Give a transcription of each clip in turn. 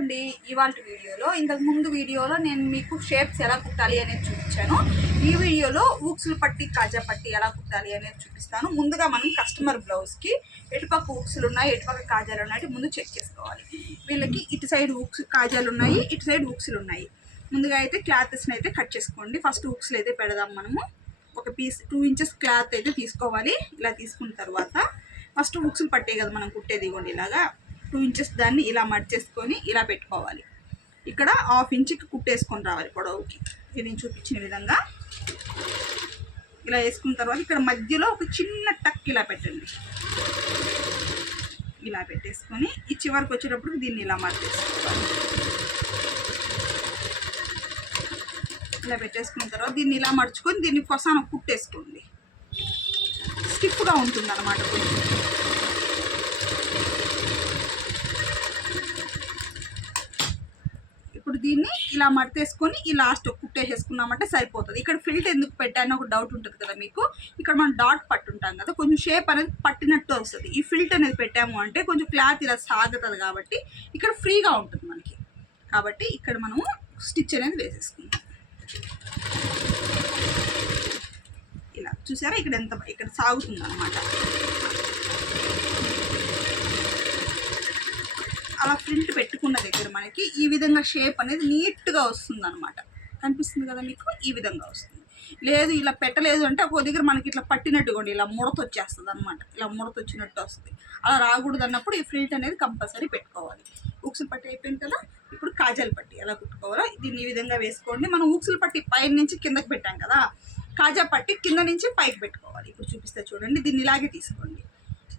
అండి ఇవాళ వీడియోలో. ఇంతకు ముందు వీడియోలో నేను మీకు షేప్స్ ఎలా కుట్టాలి అనేది చూపించాను. ఈ వీడియోలో ఊక్సులు పట్టి కాజా పట్టి ఎలా కుట్టాలి అనేది చూపిస్తాను. ముందుగా మనం కస్టమర్ బ్లౌజ్కి ఎటుపక్క ఊక్సులు ఉన్నాయి ఎటుపక్క కాజాలు ఉన్నాయి ముందు చెక్ చేసుకోవాలి. వీళ్ళకి ఇటు సైడ్ ఊక్స్ కాజాలు ఉన్నాయి ఇటు సైడ్ ఊక్సులు ఉన్నాయి. ముందుగా అయితే క్లాత్స్ని అయితే కట్ చేసుకోండి. ఫస్ట్ ఊక్సులు అయితే పెడదాం మనము. ఒక పీస్ టూ ఇంచెస్ క్లాత్ అయితే తీసుకోవాలి. ఇలా తీసుకున్న తర్వాత ఫస్ట్ ఉక్సులు పట్టే కదా మనం కుట్టేది ఇవ్వండి ఇలాగా. టూ ఇంచెస్ దాన్ని ఇలా మడిచేసుకొని ఇలా పెట్టుకోవాలి. ఇక్కడ హాఫ్ ఇంచ్కి కుట్టేసుకొని రావాలి పొడవుకి. ఇది నేను చూపించిన విధంగా. ఇలా వేసుకున్న తర్వాత ఇక్కడ మధ్యలో ఒక చిన్న టక్ ఇలా పెట్టండి. ఇలా పెట్టేసుకొని ఈ చివరికి వచ్చేటప్పుడు దీన్ని ఇలా మడిచేసుకోవాలి ఇలా పెట్టేసుకున్న తర్వాత దీన్ని ఇలా మడుచుకొని దీన్ని కొసాన కుట్టేసుకోండి. స్టిఫ్గా ఉంటుంది అనమాట కొంచెం ఇప్పుడు దీన్ని ఇలా మడతేసుకొని ఈ లాస్ట్ కుట్టేసేసుకున్నామంటే సరిపోతుంది. ఇక్కడ ఫిల్ట్ ఎందుకు పెట్టానో ఒక డౌట్ ఉంటుంది కదా మీకు? ఇక్కడ మనం డాట్ పట్టుంటాం కదా కొంచెం షేప్ అనేది పట్టినట్టు వస్తుంది. ఈ ఫిల్ట్ అనేది పెట్టాము అంటే కొంచెం క్లాత్ ఇలా సాగుతుంది కాబట్టి ఇక్కడ ఫ్రీగా ఉంటుంది మనకి. కాబట్టి ఇక్కడ మనము స్టిచ్ అనేది వేసేసుకుంటాం ఇలా చూసారా? ఇక్కడ ఎంత ఇక్కడ సాగుతుంది అనమాట అలా ప్రింట్ పెట్టుకున్న దగ్గర మనకి ఈ విధంగా షేప్ అనేది నీట్గా వస్తుంది అనమాట కనిపిస్తుంది కదా మీకు? ఈ విధంగా వస్తుంది. లేదు ఇలా పెట్టలేదు అంటే ఒక దగ్గర మనకి ఇట్లా పట్టినట్టుకోండి ఇలా ముడత వచ్చేస్తుంది అనమాట ఇలా ముడత వచ్చినట్టు వస్తుంది. అలా రాకూడదు అన్నప్పుడు ఈ ఫ్రిల్ట్ అనేది కంపల్సరీ పెట్టుకోవాలి. ఉక్సులు పట్టి అయిపోయింది కదా ఇప్పుడు కాజాలు పట్టి ఎలా కుట్టుకోవాలో దీన్ని ఈ విధంగా వేసుకోండి. మనం ఉక్సులు పట్టి పైన నుంచి కిందకి పెట్టాం కదా కాజా పట్టి కింద నుంచి పైకి పెట్టుకోవాలి. ఇప్పుడు చూపిస్తే చూడండి దీన్ని ఇలాగే తీసుకోండి.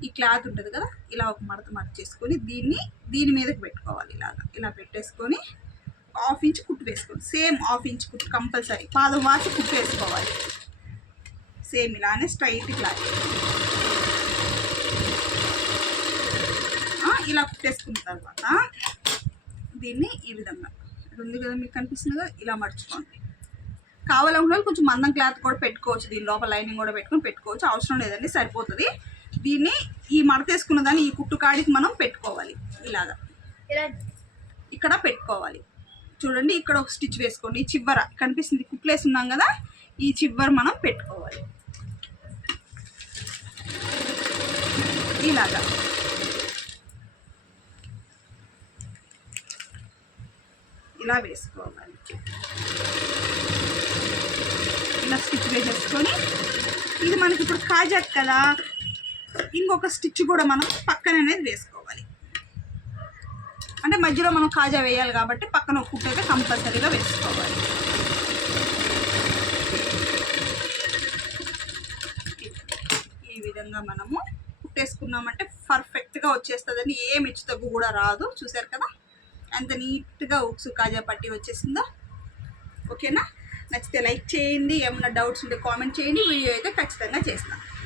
ఈ క్లాత్ ఉంటుంది కదా ఇలా ఒక మడత మడత చేసుకొని దీన్ని దీని మీదకి పెట్టుకోవాలి ఇలాగా. ఇలా పెట్టేసుకొని హాఫ్ ఇంచ్ కుట్టు వేసుకోండి. సేమ్ హాఫ్ ఇంచ్ కుట్టు కంపల్సరీ. పాదం వాసి కుట్టు వేసుకోవాలి. సేమ్ ఇలానే స్ట్రైట్ క్లాత్. ఇలా కుట్టేసుకున్న తర్వాత దీన్ని ఈ విధంగా ఇది ఉంది కదా మీకు కనిపిస్తుంది కదా? ఇలా మర్చుకోండి కావాలనుకున్న వాళ్ళు కొంచెం మందం క్లాత్ కూడా పెట్టుకోవచ్చు. దీని లోపల లైనింగ్ కూడా పెట్టుకొని పెట్టుకోవచ్చు. అవసరం లేదండి సరిపోతుంది. దీన్ని ఈ మడతేసుకున్న దాన్ని ఈ కుట్టు కాడికి మనం పెట్టుకోవాలి. ఇలాగా. ఇలా. ఇక్కడ పెట్టుకోవాలి. చూడండి ఇక్కడ ఒక స్టిచ్ వేసుకోండి. ఈ చివర కనిపిస్తుంది కుట్లేసి ఉన్నాం కదా ఈ చివర మనం పెట్టుకోవాలి. ఇలాగా. ఇలా వేసుకోవాలి. ఇలా స్టిచ్ వేసేసుకొని ఇది మనకి ఇప్పుడు కాజాక్ కదా ఇంకొక స్టిచ్ కూడా మనం పక్కన అనేది వేసుకోవాలి. అంటే మధ్యలో మనం కాజా వేయాలి కాబట్టి పక్కన ఒక కుట్టు అయితే కంపల్సరీగా వేసుకోవాలి. ఈ విధంగా మనము కుట్టేసుకున్నామంటే పర్ఫెక్ట్గా వచ్చేస్తుందని ఏ మెచ్చు తగ్గు కూడా రాదు. చూసారు కదా? ఎంత నీట్గా ఉక్సు కాజా పట్టి వచ్చేసిందో. ఓకేనా? నచ్చితే లైక్ చేయండి. ఏమైనా డౌట్స్ ఉంటే కామెంట్ చేయండి. వీడియో అయితే ఖచ్చితంగా చేస్తాను.